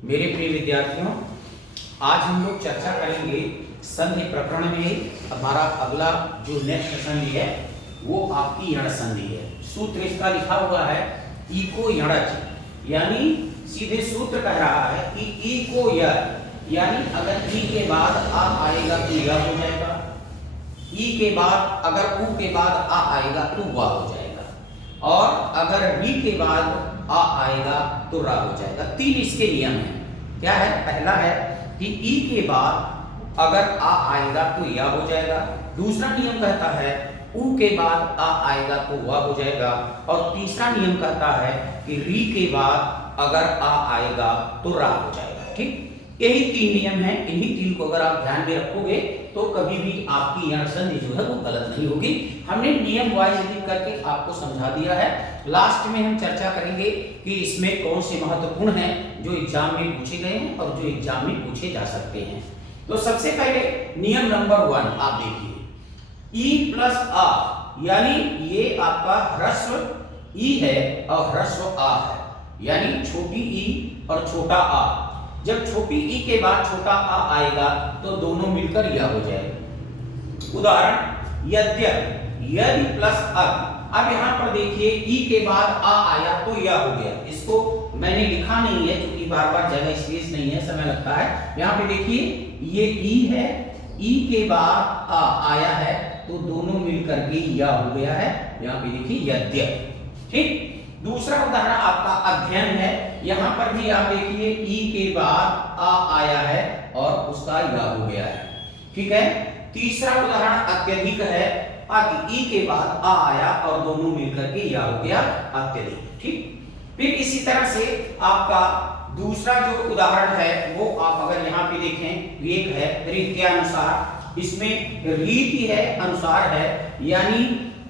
मेरे प्रिय विद्यार्थियों, आज हम लोग चर्चा करेंगे संधि प्रकरण में। हमारा अगला जो नेक्स्ट संधि है वो आपकी यण संधि है। सूत्र इसका लिखा हुआ है इको यणच, यानी सीधे सूत्र कह रहा है कि इको य, यानी अगर ई के बाद आ आएगा तो यह हो जाएगा, ई के बाद अगर उ के बाद आ आएगा तो वा हो जाएगा, और अगर री के बाद आ आएगा तो रा हो जाएगा। तीन इसके नियम हैं। क्या है? पहला है कि ई के बाद अगर आ आएगा तो या हो जाएगा। दूसरा नियम कहता है उ के बाद आ आएगा तो वा हो जाएगा, और तीसरा नियम कहता है कि री के बाद अगर आ आएगा तो रा हो जाएगा। ठीक, यही तीन नियम हैं। इन्हीं तीन को अगर आप ध्यान में रखोगे तो कभी भी आपकी यण संधि जो है वो गलत नहीं होगी। हमने नियम वाइज लिख करके आपको समझा दिया है। लास्ट में हम चर्चा करेंगे कि इसमें कौन से महत्वपूर्ण हैं जो एग्जाम में पूछे गए हैं और जो एग्जाम में पूछे जा सकते हैं। तो सबसे पहले नियम नंबर 1 आप देखिए, ई प्लस आ, यानी ये आपका ह्रस्व ई है और ह्रस्व आ है, यानी छोटी ई और छोटा आ। जब छोटी ई के बाद छोटा आ आएगा तो दोनों मिलकर यह हो जाएगा। उदाहरण, यदि प्लस अब यहां पर देखिए ई के बाद आ आया तो यह हो गया। इसको मैंने लिखा नहीं है क्योंकि बार बार जगह स्पेस नहीं है, समय लगता है। यहां पे देखिए ये ई है, ई के बाद आ आया है तो दोनों मिलकर के यह हो गया है। यहां पे देखिए यद्य। ठीक, दूसरा उदाहरण आपका अध्ययन है। यहां पर भी आप देखिए ई के बाद आ आया है और उसका या हो गया है। ठीक है, तीसरा उदाहरण अत्यधिक है। ई के बाद आ आया और दोनों मिलकर के या हो गया अत्यधिक। ठीक, फिर इसी तरह से आपका दूसरा जो उदाहरण है वो आप अगर यहां पे देखें, एक है रीत्यानुसार। इसमें रीति है, अनुसार है, यानी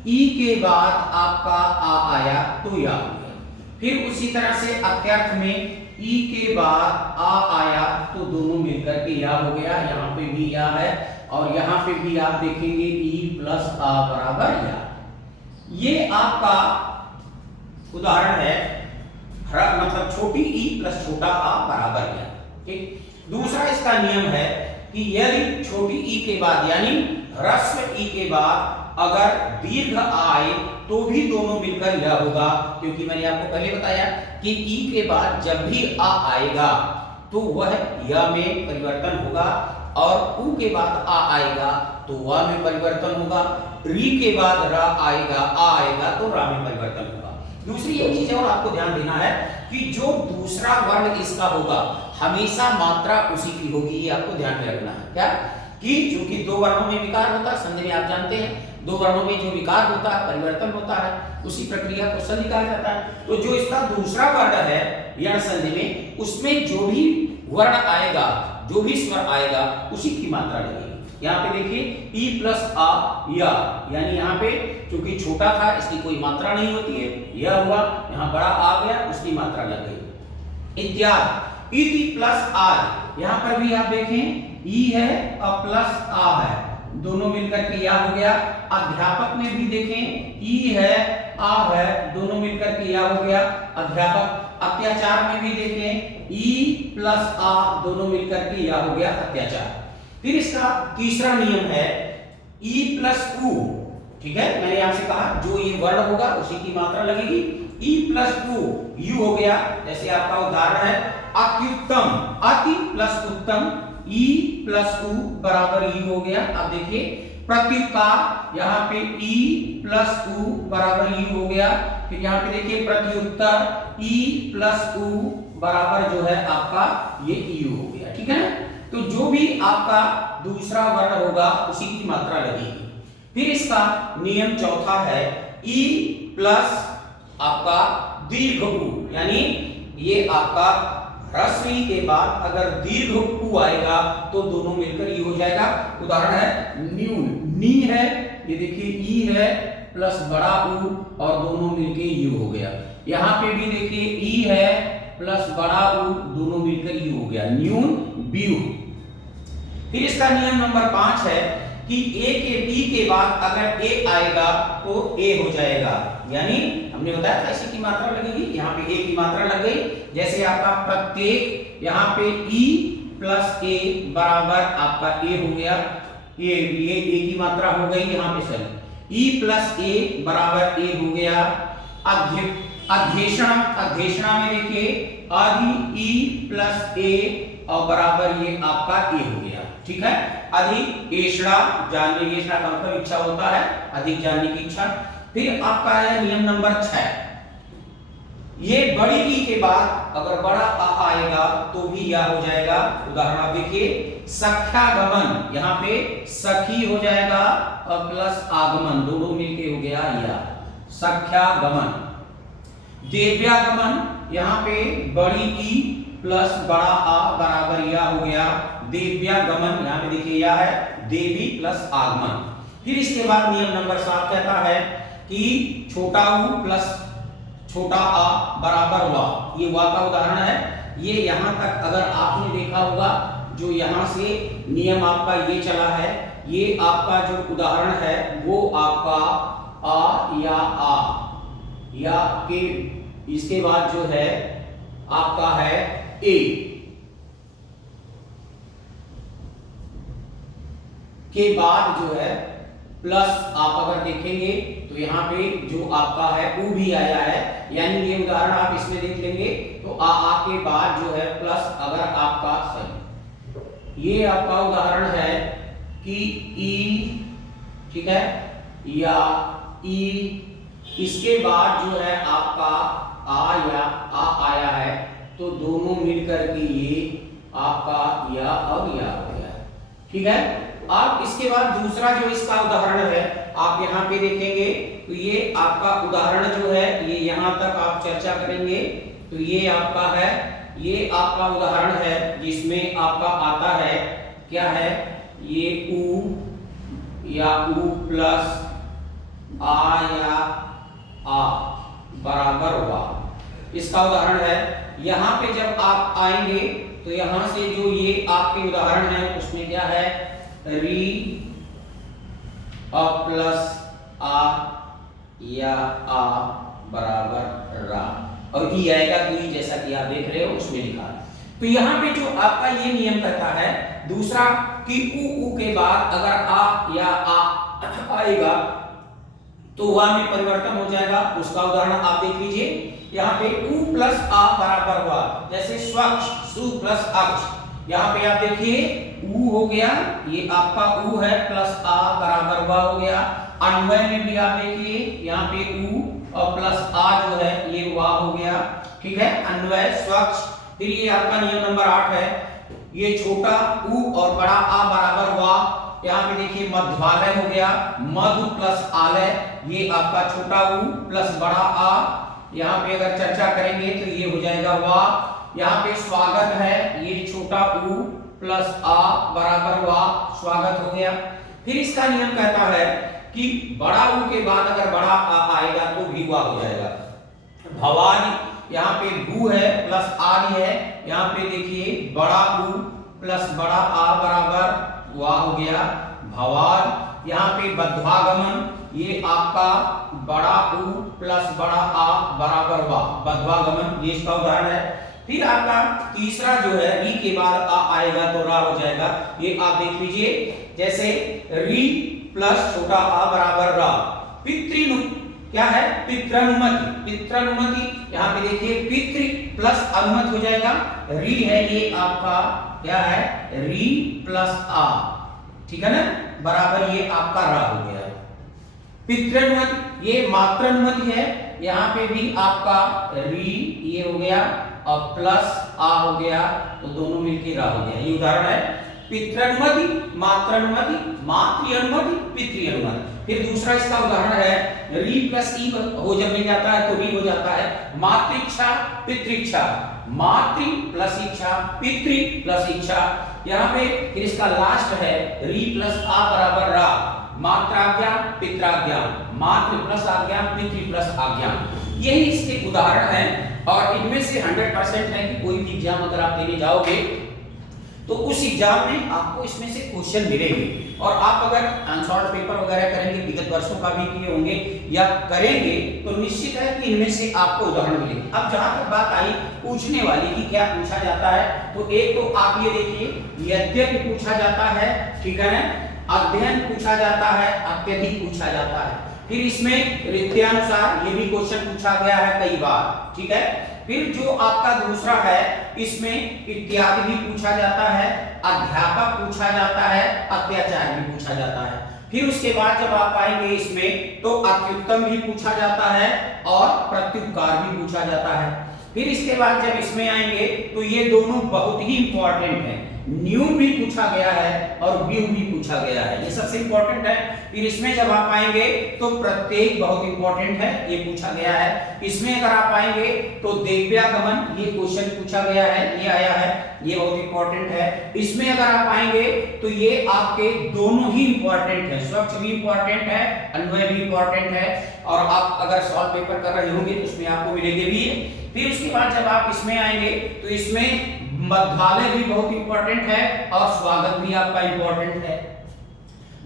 ई के बाद आपका आ आया तो या हो गया। फिर उसी तरह से अत्यर्थ में ई के बाद आ आया तो दोनों मिलकर के या हो गया। यहाँ पे भी या है और यहाँ पे भी आप देखेंगे ई प्लस आ बराबर या। ये आपका उदाहरण है, मतलब छोटी ई प्लस छोटा आ बराबर या। ठीक, दूसरा इसका नियम है कि यदि छोटी ई के बाद यानी ह्रस्व ई के बाद अगर दीर्घ आए तो भी दोनों मिलकर यह होगा, क्योंकि मैंने आपको पहले बताया कि ई के बाद जब भी आ आएगा तो वह या में परिवर्तन होगा, और उ के बाद आ आएगा तो वा में परिवर्तन होगा, री के बाद रा आएगा, आ आएगा तो रा में परिवर्तन होगा। दूसरी एक चीज और आपको ध्यान देना है कि जो दूसरा वर्ण इसका होगा हमेशा मात्रा उसी की होगी। ये आपको ध्यान में रखना है। क्या कि चूंकि दो वर्णों में विकार होता है, संधि में आप जानते हैं दो वर्णों में जो विकार होता है, परिवर्तन होता है, उसी प्रक्रिया को संधि कहा जाता है। तो जो इसका दूसरा वर्ण है यण संधि में, उसमें जो भी वर्ण आएगा, जो भी स्वर आएगा उसी की मात्रा लगेगी। यहाँ पे देखिए ई प्लस आ या, यानी यहाँ पे चूंकि छोटा था इसकी कोई मात्रा नहीं होती है, यह हुआ, यहाँ बड़ा आ गया उसकी मात्रा लग गई। इत्यादि इति प्लस आदि, यहाँ पर भी आप देखें ई है और प्लस आ है, दोनों मिलकर के या हो गया। अध्यापक में भी देखें ई है आ है, दोनों मिलकर के या हो गया अध्यापक। अत्याचार में भी देखें ई प्लस आ, दोनों मिलकर के या हो गया अत्याचार। फिर इसका तीसरा नियम है ई प्लस उ। ठीक है, मैंने आपसे कहा जो ये वर्ण होगा उसी की मात्रा लगेगी। ई प्लस उ यू हो गया। जैसे आपका उदाहरण है अत्युत्तम, अति प्लस उत्तम, ई प्लस उ बराबर यू हो गया। अब देखिए प्रत्युत्तर, यहाँ पे ई प्लस उ बराबर यू हो गया। फिर यहाँ पे देखिए प्रत्युत्तर, ई प्लस उ बराबर जो है आपका ये यू हो गया। ठीक है ना, तो जो भी आपका दूसरा वर्ण होगा उसी की मात्रा लगेगी। फिर इसका नियम चौथा है ई प्लस आपका दीर्घ उ, यानी ये आपका ह्रस्व ई के बाद अगर दीर्घ उ आएगा तो दोनों मिलकर ई हो जाएगा। उदाहरण है न्यून, नी है, ये देखिए ई है प्लस बड़ा उ और दोनों मिलकर यू हो गया। यहाँ पे भी देखिए ई है प्लस बड़ा उ, दोनों मिलकर यू हो गया, न्यून ब्यू। फिर इसका नियम नंबर 5 है कि ए के बी के बाद अगर ए आएगा तो ए हो जाएगा, यानी हमने बताया था इसी की मात्रा लगेगी, यहाँ पे ए की मात्रा लग गई। जैसे आपका प्रत्येक, यहाँ पे ई प्लस ए बराबर आपका ए हो गया, ये ए की मात्रा हो गई यहाँ पे सर, ई प्लस ए बराबर ए हो गया। अध्येषणा में देखिए अधि ई प्लस ए और बराबर ये आपका ए हो गया, ठीक है। अधिक एषणा, जानने की, एषणा का मतलब इच्छा होता है, अधिक जानने की इच्छा। फिर आपका है नियम नंबर 6, ये बड़ी ई के बाद अगर बड़ा आ आएगा तो भी या हो जाएगा। उदाहरण आप देखिए, सख्यागमन, यहाँ पे सखी हो जाएगा और प्लस आगमन दोनों मिलके हो गया या, सख्यागमन। देव्यागमन, यहाँ पे बड़ी ई प्लस बड़ा आ बराबर या हो गया, देव्यागमन। यहाँ पे देखिए या है, देवी प्लस आगमन। फिर इसके बाद नियम नंबर 7 कहता है कि छोटा ऊ प्लस छोटा आ बराबर वा, ये वा का उदाहरण है। ये यहां तक अगर आपने देखा होगा, जो यहां से नियम आपका ये चला है, ये आपका जो उदाहरण है वो आपका आ या के, इसके बाद जो है आपका है ए के बाद जो है प्लस, आप अगर देखेंगे तो यहाँ पे जो आपका है ऊ भी आया है, यानी ये उदाहरण आप इसमें देख लेंगे तो आ के बाद जो है प्लस, अगर आपका सही, ये आपका उदाहरण है कि ई, ठीक है, या ई, इसके बाद जो है आपका आ या आ आया है, तो दोनों मिलकर के ये आपका या अब या हो गया, ठीक है। अब इसके बाद दूसरा जो इसका उदाहरण है आप यहाँ पे देखेंगे तो ये आपका उदाहरण जो है ये यहाँ तक आप चर्चा करेंगे, तो ये आपका है, ये आपका उदाहरण है जिसमें आपका आता है क्या है, ये ऊ या ऊ प्लस आ या आ बराबर वा, इसका उदाहरण है। यहाँ पे जब आप आएंगे तो यहाँ से जो ये आपके उदाहरण है उसमें क्या है, री और प्लस आ या आ बराबर रा, और ई आएगा तो ई, जैसा कि आप देख रहे हो उसमें लिखा है। तो यहाँ पे जो आपका ये नियम कहता है दूसरा कि ऊ के बाद अगर आ या आ आएगा तो वह में परिवर्तन हो जाएगा। उसका उदाहरण आप देख लीजिए, यहाँ पे ऊ प्लस आ बराबर हुआ, जैसे स्वच्छ, सु प्लस अक्ष, यहाँ पे आप देखिए ऊ हो गया, ये आपका ऊ है प्लस आ बराबर हुआ हो गया। अन्वय में भी आप देखिए यहाँ पे ऊ और प्लस आ जो है ये वा हो गया, ठीक है, अन्वय स्वच्छ। फिर ये आपका नियम नंबर 8 है, ये छोटा ऊ और बड़ा आ बराबर हुआ, यहाँ पे देखिए मध्वालय हो गया, मधु प्लस आलय, ये आपका छोटा ऊ प्लस बड़ा आ, यहाँ पे अगर चर्चा करेंगे तो ये हो जाएगा वा। यहाँ पे स्वागत है, ये छोटा ऊ प्लस आ बराबर वा, स्वागत हो गया। फिर इसका नियम कहता है कि बड़ा ऊ के बाद अगर बड़ा आ आएगा तो भी वा हो जाएगा। भवानी, यहाँ पे भू है प्लस आदि है, यहाँ पे देखिए बड़ा ऊ प्लस बड़ा आ बराबर वा हो गया, भवान। यहाँ पे बद्धागमन, ये आपका बड़ा ऊ प्लस बड़ा आ बराबर वा, बद्धागमन, ये इसका उदाहरण है। फिर आपका तीसरा जो है री के बाद आ आएगा तो रा हो जाएगा, ये आप देख लीजिए, जैसे री प्लस छोटा आ बराबर रा। पितृनु क्या है, पितृनुमति, पितृनुमति, यहाँ पे देखिए पितृ प्लस अनुमति हो जाएगा, री है ये आपका क्या है, री प्लस आ, ठीक है ना, बराबर ये आपका रा हो गया। पितृनुमति, ये मातृनुमति है, यहाँ पे भी आपका री ये हो गया और प्लस आ हो गया, तो दोनों मिलकर रा हो गया, ये उदाहरण है। पितृनुमति, मातृनुमति, मातृअनुमति, पितृअनुमति। फिर दूसरा इसका उदाहरण है, री प्लस ई हो जब मिल जाता है तो री हो जाता है, मातृइच्छा पितृइच्छा, मातृ प्लस इच्छा पितृ प्लस इच्छा। यहाँ पे फिर इसका लास्ट है री प्लस आ बराबर रा, मात्राज्ञा पित्राज्ञा, मातृ प्लस आज्ञा पितृ प्लस आज्ञा। यही इसके उदाहरण हैं और इनमें से 100% है कि कोई भी एग्जाम अगर आप देने जाओगे तो उस एग्जाम में आपको इसमें से क्वेश्चन मिलेंगे। और आप अगर अनसॉल्व पेपर वगैरह करेंगे, विगत वर्षों का भी किए होंगे या करेंगे, तो निश्चित है कि इनमें से आपको उदाहरण मिलेंगे। अब जहां तक बात आई पूछने वाली की क्या पूछा जाता है, तो एक तो आप ये देखिए यद्यपि पूछा जाता है, ठीक है, अध्ययन पूछा जाता है, अत्यधिक पूछा जाता है। फिर इसमें रीत्यानुसार ये भी क्वेश्चन पूछा गया है कई बार, ठीक है। फिर जो आपका दूसरा है, इसमें इत्यादि भी पूछा जाता है, अध्यापक पूछा जाता है, अत्याचार भी पूछा जाता है। फिर उसके बाद जब आप आएंगे इसमें तो अत्युत्तम भी पूछा जाता है और प्रत्युपकार भी पूछा जाता है। फिर इसके बाद जब इसमें आएंगे तो ये दोनों बहुत ही इंपॉर्टेंट है, न्यून भी पूछा गया है और व्यू भी पूछा गया है, ये सबसे इंपॉर्टेंट है। फिर इसमें जब आप आएंगे तो प्रत्येक बहुत इंपॉर्टेंट है, ये पूछा गया है। इसमें अगर आप आएंगे तो देव्यागमन, ये क्वेश्चन पूछा गया है, ये आया है, ये बहुत इंपॉर्टेंट है। इसमें अगर आप आएंगे तो ये आपके दोनों ही इंपॉर्टेंट है, स्वच्छ भी इंपॉर्टेंट है, अन्वय भी इंपॉर्टेंट है। और आप अगर सॉल्व पेपर कर रहे होंगे तो उसमें आपको मिलेंगे भी। फिर उसके बाद जब आप इसमें आएंगे तो इसमें मध्यालय भी बहुत इंपॉर्टेंट है और स्वागत भी आपका इंपॉर्टेंट है,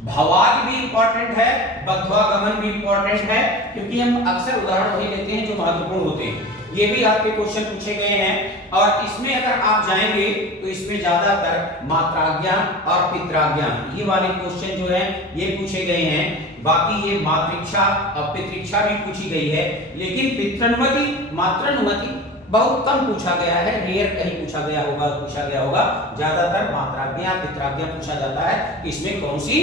भवाद भी इंपॉर्टेंट है, बद्ध्वागमन भी इंपॉर्टेंट है, क्योंकि हम अक्सर उदाहरण वही लेते हैं जो महत्वपूर्ण होते हैं। ये भी आपके क्वेश्चन पूछे गए हैं। और इसमें अगर आप जाएंगे तो इसमें ज्यादातर मात्राज्ञा और पित्राज्ञा ये वाले क्वेश्चन जो है ये पूछे गए हैं। बाकी ये मातृक्षा और पितृक्षा भी पूछी गई है, लेकिन पितृनुमति मातृनुमति बहुत कम पूछा गया है, रेयर कहीं पूछा गया होगा। ज्यादातर मात्राज्ञा पित्राज्ञा पूछा जाता है। इसमें कौन सी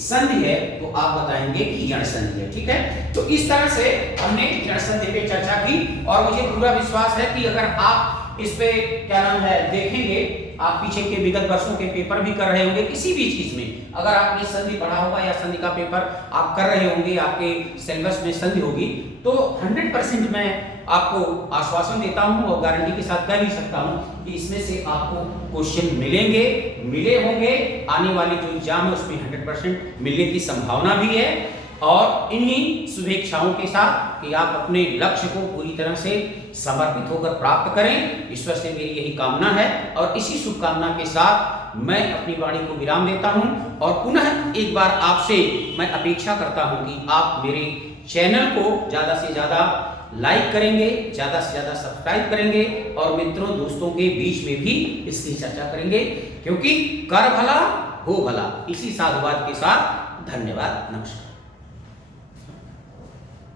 संधि है तो आप बताएंगे कि यण संधि है, ठीक है। तो इस तरह से हमने यण संधि पे चर्चा की और मुझे पूरा विश्वास है कि अगर आप इस पे क्या नाम है देखेंगे, आप पीछे के विगत वर्षों के पेपर भी कर रहे होंगे, किसी भी चीज में अगर आपने संधि पढ़ा होगा या संधि का पेपर आप कर रहे होंगे, आपके सिलेबस में संधि होगी, तो 100% मैं आपको आश्वासन देता हूं और गारंटी के साथ कह भी सकता हूं कि इसमें से आपको क्वेश्चन मिले होंगे। आने वाली जो एग्जाम है उसमें 100% मिलने की संभावना भी है। और इन्हीं शुभेच्छाओं के साथ कि आप अपने लक्ष्य को पूरी तरह से समर्पित होकर प्राप्त करें, ईश्वर से मेरी यही कामना है। और इसी शुभकामना के साथ मैं अपनी वाणी को विराम देता हूं और पुनः एक बार आपसे मैं अपेक्षा करता हूं कि आप मेरे चैनल को ज्यादा से ज्यादा लाइक करेंगे, ज्यादा से ज्यादा सब्सक्राइब करेंगे और मित्रों दोस्तों के बीच में भी इसकी चर्चा करेंगे, क्योंकि कर भला हो भला। इसी साधुवाद के साथ धन्यवाद, नमस्कार।